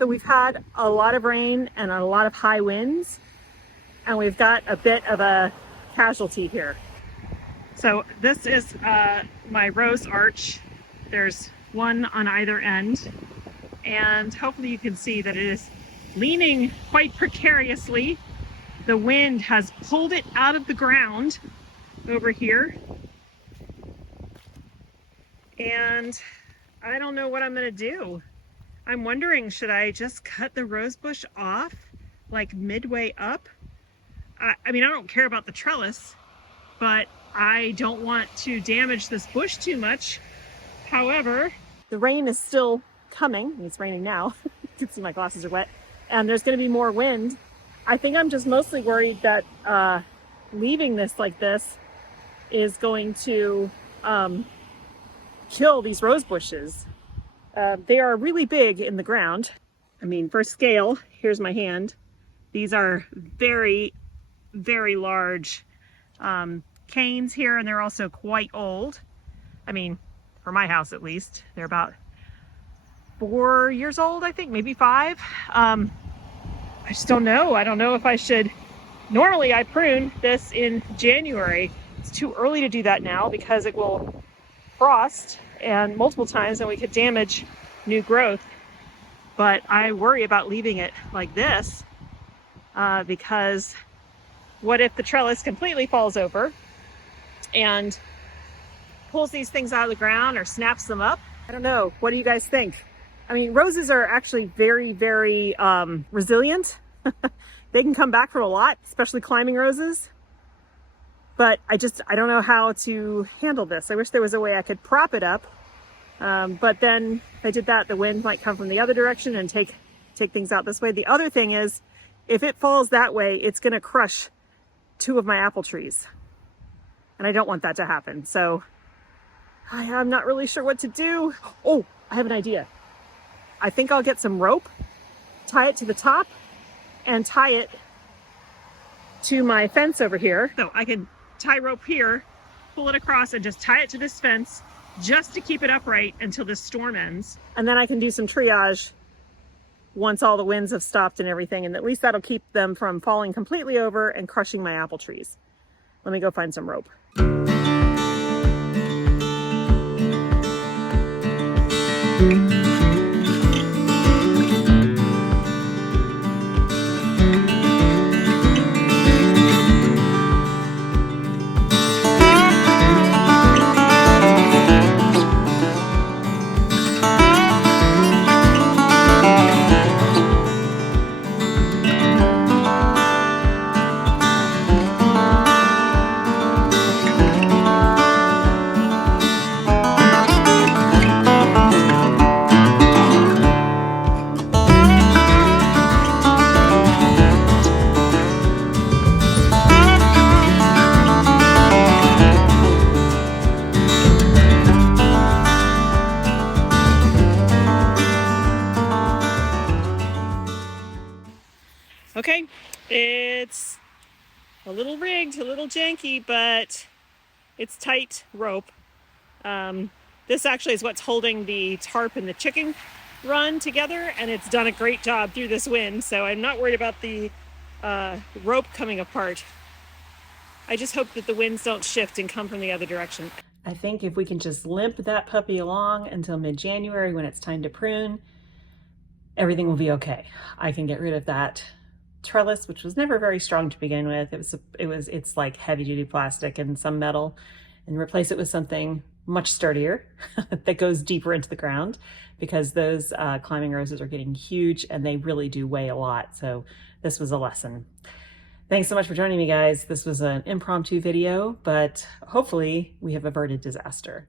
So we've had a lot of rain and a lot of high winds, and we've got a bit of a casualty here. So this is my rose arch. There's one on either end, and hopefully you can see that it is leaning quite precariously. The wind has pulled it out of the ground over here, and I don't know what I'm gonna do. I'm wondering, should I just cut the rose bush off like midway up? I mean, I don't care about the trellis, but I don't want to damage this bush too much. However, the rain is still coming. It's raining now. You can see my glasses are wet, and there's going to be more wind. I think I'm just mostly worried that leaving this like this is going to kill these rose bushes. They are really big in the ground. I mean, for scale, here's my hand. These are very, very large canes here, and they're also quite old. I mean, for my house at least. They're about 4 years old, I think, maybe 5. I just don't know. I don't know if I should. Normally I prune this in January. It's too early to do that now because it will frost and multiple times, and we could damage new growth. But I worry about leaving it like this because what if the trellis completely falls over and pulls these things out of the ground or snaps them up? I don't know. What do you guys think? I mean, roses are actually very, very resilient. They can come back from a lot, especially climbing roses. But I don't know how to handle this. I wish there was a way I could prop it up. But then if I did that, the wind might come from the other direction and take things out this way. The other thing is, if it falls that way, it's going to crush 2 of my apple trees. And I don't want that to happen. So I'm not really sure what to do. Oh, I have an idea. I think I'll get some rope, tie it to the top, and tie it to my fence over here. So I can tie rope here, pull it across, and just tie it to this fence just to keep it upright until this storm ends. And then I can do some triage once all the winds have stopped and everything, and at least that'll keep them from falling completely over and crushing my apple trees. Let me go find some rope. Okay, it's a little rigged, a little janky, but it's tight rope. This actually is what's holding the tarp and the chicken run together, and it's done a great job through this wind, so I'm not worried about the rope coming apart. I just hope that the winds don't shift and come from the other direction. I think if we can just limp that puppy along until mid-January when it's time to prune, everything will be okay. I can get rid of that trellis, which was never very strong to begin with. It's like heavy duty plastic and some metal, and replace it with something much sturdier that goes deeper into the ground, because those climbing roses are getting huge and they really do weigh a lot. So this was a lesson. Thanks so much for joining me, guys. This was an impromptu video, but hopefully we have averted disaster.